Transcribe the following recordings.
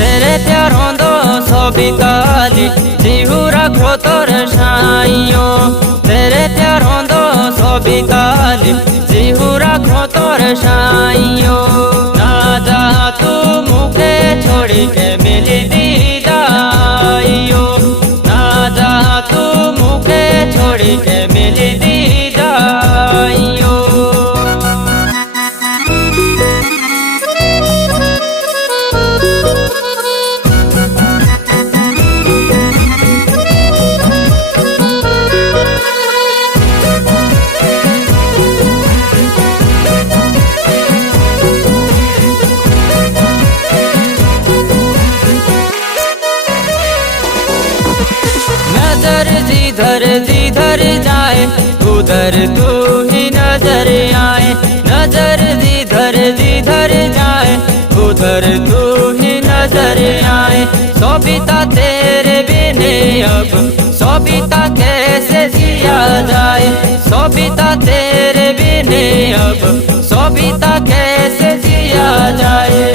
तेरे प्यारों दो सोबिताली जीहू रखो तोर शाइयो तेरे प्यारों दो सोबिताली जीहू रखो तोर शाइयो ना जा तू मुखे छोड़ी के मिली दी जाइयो ना जा तू मुखे छोड़ी के मिली दी जाइयो नजर जिधर जिधर जाए उधर तू ही नजर आए नजर जिधर जिधर जाए उधर तू ही नजर आए सोबिता तेरे बिने अब सोबिता कैसे जिया जाए सोबिता तेरे बिने अब सोबिता कैसे जिया जाए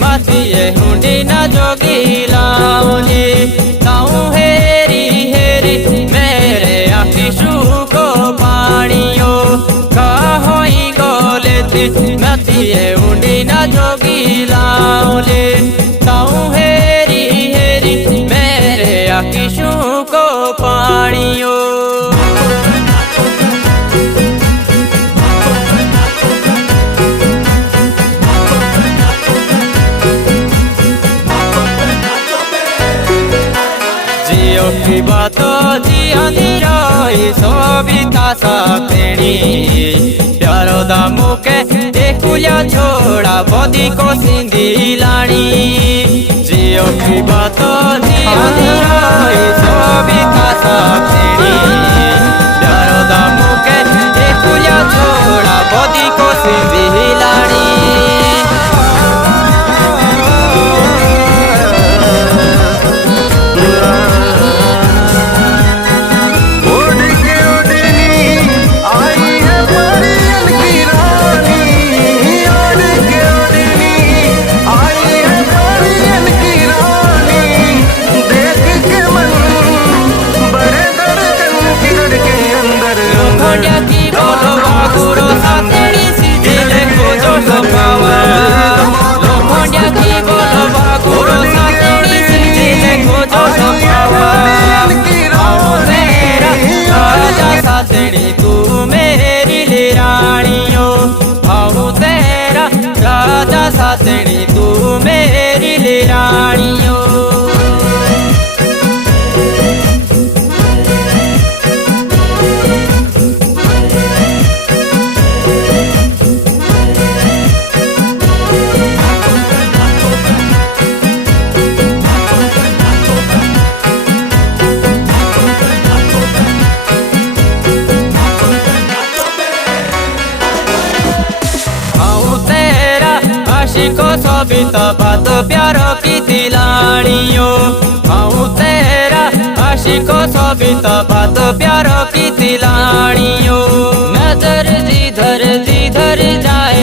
मातिए हुंडी ना जोगी लाऊंगी ताऊ हेरी हेरी मेरे आखिशु को पानियो कहोई गोले थी मातिए हुंडी ना जोगी लाऊंगी ताऊ हेरी हेरी मेरे आखिशु को पानियो की बातो जियानी रही सोबिता साथेणी प्यारो दा मुके देखुया छोड़ा बोदी को सिंधी लाणी जियो की बातो जियानी रही सोबिता साथेणी प्यारो दा मुके देखुया छोड़ा बोदी को सिंधी लाणी तू मेरी रानियो भाऊ तेरा राजा साथणी तू मेरी रानियो को सोबिता बात प्यारो की दिलानियो हाउ तेरा आशिको सोबिता बात प्यारो की दिलानियो नजर जिधर जिधर जाए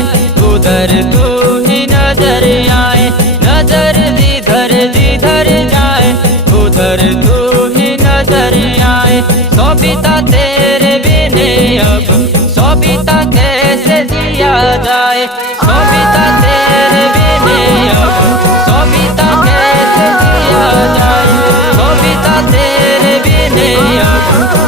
उधर तू ही नजर आए नजर जिधर जिधर जाए उधर तू ही नजर आए सोबिता तेरे बिने अब सोबिता कैसे जिया जाए सोबिता तेरे बिने अब सोबिता कैसे जिया जाए सोबिता तेरे बिने अब